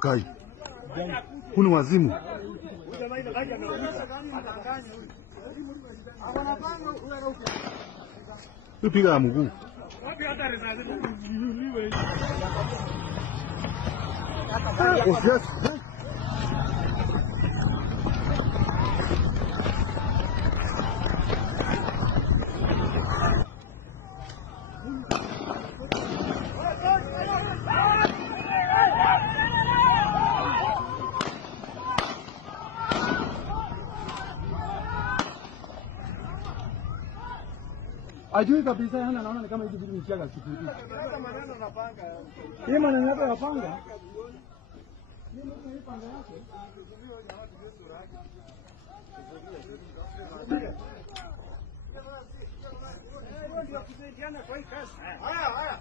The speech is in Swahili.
Kai. Huni wazimu. Piga mguu. Ajui kabisa hana naona kama hivi vitu mchiaga kitu. Sasa maneno napanga. Yeye maneno yake yapanga. Mimi mtu panga yake. Haya.